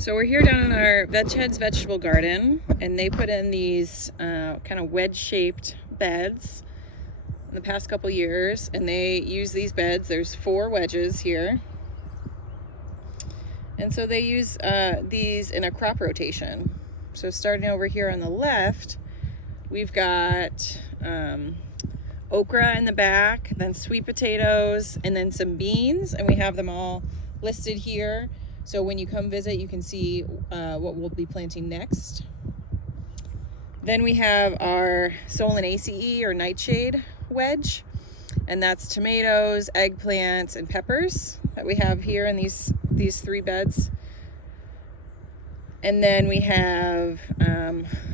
So we're here down in our VegHeadz vegetable garden, and they put in these kind of wedge-shaped beds in the past couple years, and they use these beds. There's 4 wedges here, and so they use these in a crop rotation. So starting over here on the left, we've got okra in the back, then sweet potatoes, and then some beans, and we have them all listed here. So when you come visit, you can see what we'll be planting next. Then we have our Solanaceae or nightshade wedge, and that's tomatoes, eggplants, and peppers that we have here in these 3 beds. And then we have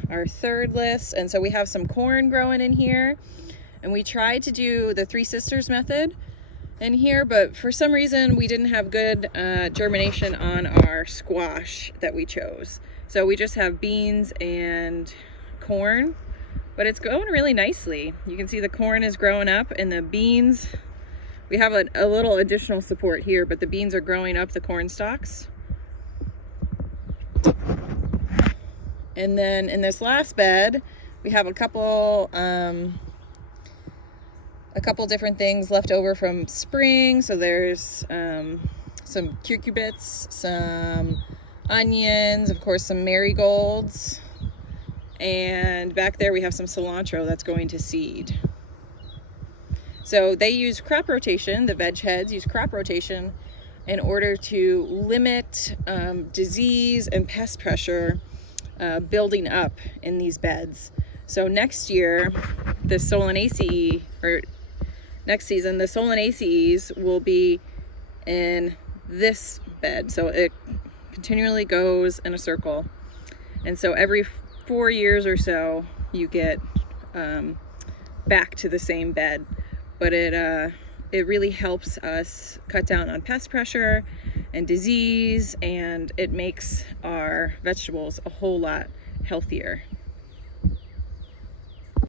our third list, and so we have some corn growing in here. And we tried to do the 3 sisters method in here, but for some reason we didn't have good germination on our squash that we chose. So we just have beans and corn, but it's going really nicely. You can see the corn is growing up, and the beans, we have a little additional support here, but the beans are growing up the corn stalks. And then in this last bed, we have a couple different things left over from spring. So there's some cucurbits, some onions, of course some marigolds, and back there we have some cilantro that's going to seed. So they use crop rotation, the VegHeadz use crop rotation in order to limit disease and pest pressure building up in these beds. So next year, the Solanaceae, or next season, the Solanaceae will be in this bed. So it continually goes in a circle. And so every 4 years or so, you get back to the same bed. But it really helps us cut down on pest pressure and disease, and it makes our vegetables a whole lot healthier.